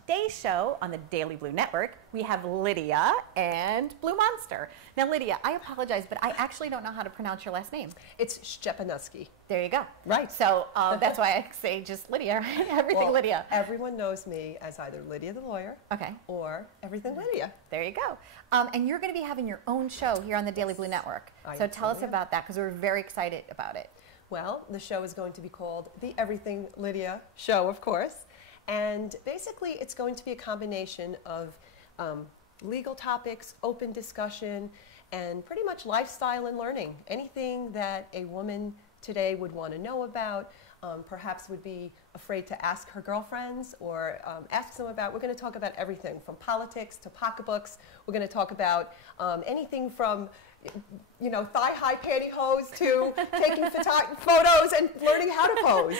Today's show on the Daily Blu network, we have Lidia and Blue Monster. Now, Lidia, I apologize, but I actually don't know how to pronounce your last name. It's Szczepanowski. There you go. Right. So that's why I say just Lidia, right? Everything Well, Lidia. Everyone knows me as either Lydia the lawyer, Okay. or Everything Lydia. There you go. And you're going to be having your own show here on the Daily Blu network. So tell us about that, because we're very excited about it. Well, the show is going to be called The Everything Lydia Show, of course. And basically, it's going to be a combination of legal topics, open discussion, and pretty much lifestyle and learning. Anything that a woman today would want to know about, perhaps would be afraid to ask her girlfriends or ask them about. We're going to talk about everything from politics to pocketbooks. We're going to talk about anything from thigh-high pantyhose to taking photos and learning how to pose.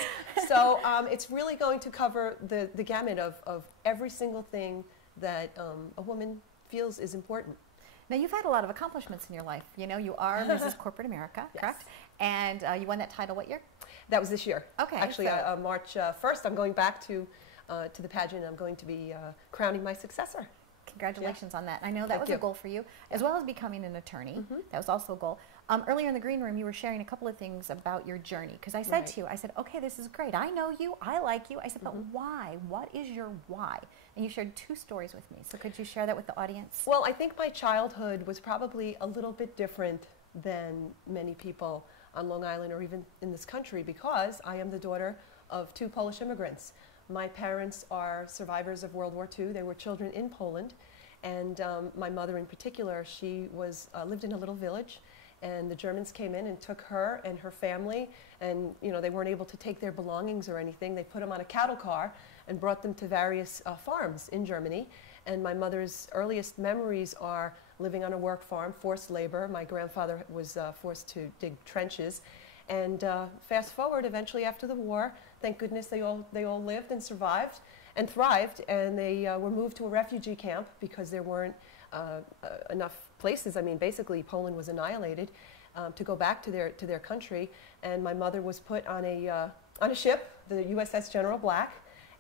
So it's really going to cover the gamut of every single thing that a woman feels is important. Now, you've had a lot of accomplishments in your life. You know, you are Mrs. Corporate America, correct? And you won that title what year? That was this year. Okay. Actually, March 1st, I'm going back to the pageant. I'm going to be crowning my successor. Congratulations on that. I know that was a goal for you, as well as becoming an attorney. That was also a goal. Earlier in the green room, you were sharing a couple of things about your journey, because I said to you, I said, okay, this is great. I know you. I like you. I said, but why? What is your why? And you shared 2 stories with me. So could you share that with the audience? Well, I think my childhood was probably a little bit different than many people on Long Island or even in this country, because I am the daughter of 2 Polish immigrants. My parents are survivors of World War II. They were children in Poland. And my mother in particular, she was lived in a little village, and the Germans came in and took her and her family, and they weren't able to take their belongings or anything. They put them on a cattle car and brought them to various farms in Germany. And my mother's earliest memories are living on a work farm, forced labor. My grandfather was forced to dig trenches. And fast forward, eventually after the war, thank goodness they all lived and survived and thrived, and they were moved to a refugee camp because there weren't enough places. I mean, basically Poland was annihilated, to go back to their country. And my mother was put on a ship, the USS General Black,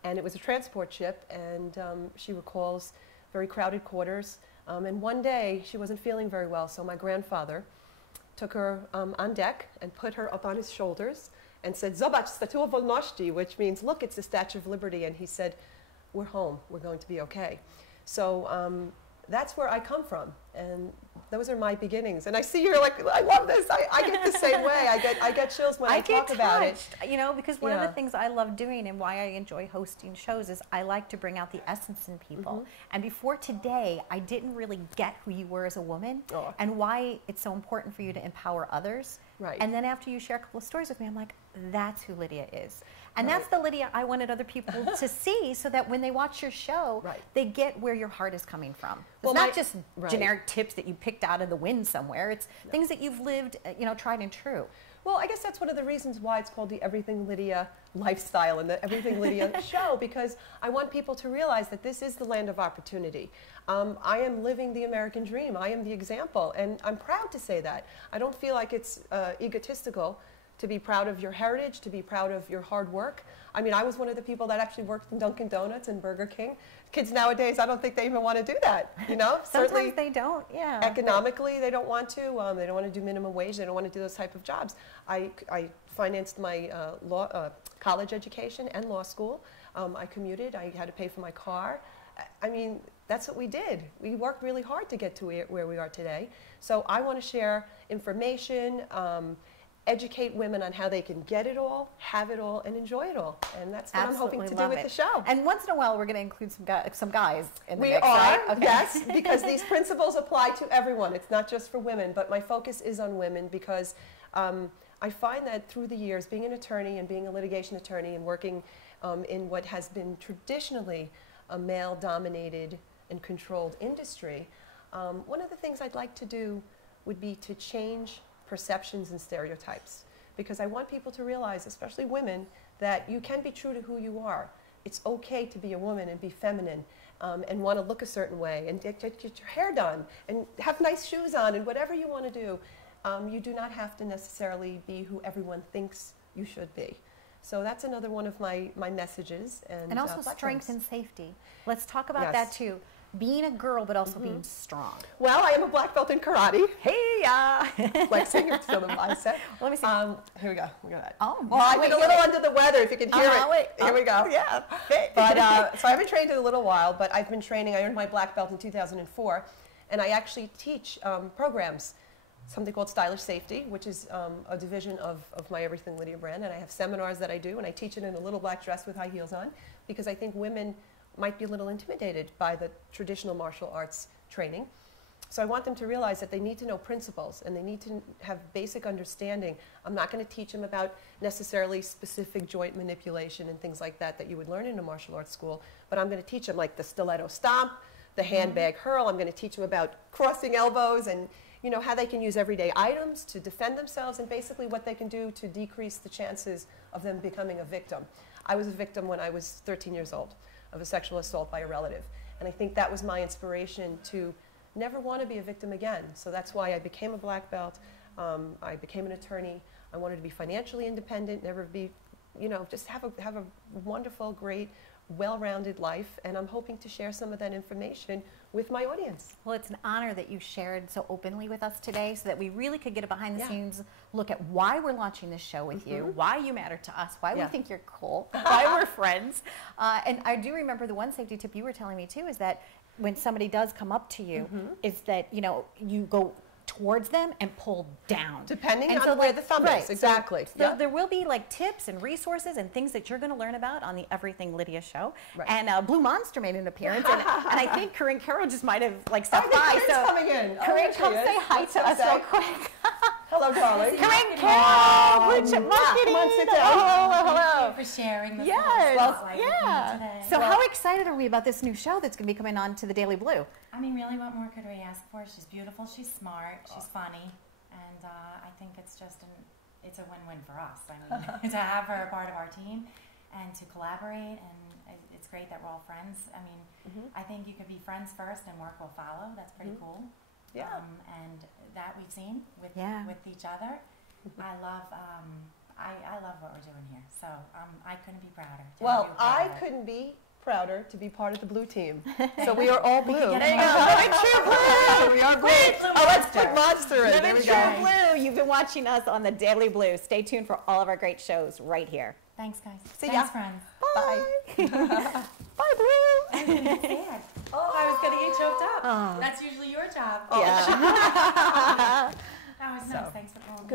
and it was a transport ship. And she recalls very crowded quarters. And one day she wasn't feeling very well, so my grandfather took her on deck and put her up on his shoulders and said, "Zobacz, Statua Wolności," which means, look, it's the Statue of Liberty. And he said, "We're home. We're going to be okay." So that's where I come from. And those are my beginnings. And I see you're like, I love this. I get the same way. I get chills when I talk about it. Because one of the things I love doing and why I enjoy hosting shows is I like to bring out the essence in people. And before today, I didn't really get who you were as a woman and why it's so important for you to empower others. Right. And then after you share a couple of stories with me, I'm like, that's who Lidia is. And that's the Lidia I wanted other people to see, so that when they watch your show, they get where your heart is coming from. It's not just generic tips that you picked out of the wind somewhere. It's things that you've lived, tried and true. Well, I guess that's one of the reasons why it's called the Everything Lydia lifestyle and the Everything Lydia show, because I want people to realize that this is the land of opportunity. I am living the American dream. I am the example, and I'm proud to say that. I don't feel like it's egotistical to be proud of your heritage, to be proud of your hard work. I mean, I was one of the people that actually worked in Dunkin' Donuts and Burger King. Kids nowadays, I don't think they even want to do that, Sometimes Certainly, they don't, economically, they don't want to. They don't want to do minimum wage. They don't want to do those type of jobs. I financed my college education and law school. I commuted. I had to pay for my car. I mean, that's what we did. We worked really hard to get to where we are today. So I want to share information, educate women on how they can get it all, have it all, and enjoy it all. And that's what I'm hoping to do with the show. And once in a while, we're going to include some guys in the mix, We are, right? Okay. yes, because these principles apply to everyone. It's not just for women, but my focus is on women because I find that through the years, being an attorney and being a litigation attorney and working in what has been traditionally a male-dominated and controlled industry, one of the things I'd like to do would be to change perceptions and stereotypes, because I want people to realize, especially women, that you can be true to who you are. It's okay to be a woman and be feminine and want to look a certain way and get your hair done and have nice shoes on and whatever you want to do. You do not have to necessarily be who everyone thinks you should be. So that's another one of my messages. And also strength and safety. Let's talk about Yes. that too. Being a girl, but also being strong. Well, I am a black belt in karate. Hey-ya! Flexing and still the bicep. Let me see. Here we go. Look at that. Oh, well, I've been a little under the weather, if you can hear it. Wait. Here we go. Yeah. But, so I haven't trained in a little while, but I've been training. I earned my black belt in 2004, and I actually teach programs, something called Stylish Safety, which is a division of my Everything Lidia brand, and I have seminars that I do, and I teach it in a little black dress with high heels on, because I think women might be a little intimidated by the traditional martial arts training. So I want them to realize that they need to know principles and they need to have basic understanding. I'm not going to teach them about necessarily specific joint manipulation and things like that that you would learn in a martial arts school, but I'm going to teach them like the stiletto stomp, the handbag hurl. I'm going to teach them about crossing elbows and how they can use everyday items to defend themselves and basically what they can do to decrease the chances of them becoming a victim. I was a victim when I was 13 years old of a sexual assault by a relative. And I think that was my inspiration to never want to be a victim again. So that's why I became a black belt. I became an attorney. I wanted to be financially independent, never be, just have a wonderful, great, well-rounded life. And I'm hoping to share some of that information with my audience. Well, it's an honor that you shared so openly with us today so that we really could get a behind-the-scenes look at why we're launching this show with you, why you matter to us, why we think you're cool, why we're friends. And I do remember the one safety tip you were telling me, too, is that when somebody does come up to you, is that, you go towards them and pull down. Depending on where the thumb is, exactly. So there will be like tips and resources and things that you're going to learn about on the Everything Lidia show. Right. And Blue Monster made an appearance, and I think Corinne Carroll just might have stopped by. So coming in. Corinne, come say hi to us real quick. Hello, darling. Corinne Carroll, come on, sit down. Thank you for sharing this Yes. today. So how excited are we about this new show that's going to be coming on to the Daily Blu? I mean, really, what more could we ask for? She's beautiful, she's smart, she's funny, and I think it's just it's a win-win for us. I mean, to have her a part of our team and to collaborate, and it's great that we're all friends. I mean, I think you could be friends first and work will follow. That's pretty cool. Yeah. And that we've seen with each other. I love what we're doing here. So I couldn't be prouder. Well, I couldn't be prouder to be part of the blue team. So we are all blue. There you go. True blue. We are blue. Let's put Monster in. There we go. True Blue. You've been watching us on the Daily Blu. Stay tuned for all of our great shows right here. Thanks, guys. See Thanks, friends. Bye. Bye, Blue. I was going to get choked up. That's usually your job. Yeah. That was nice. Thanks for calling me.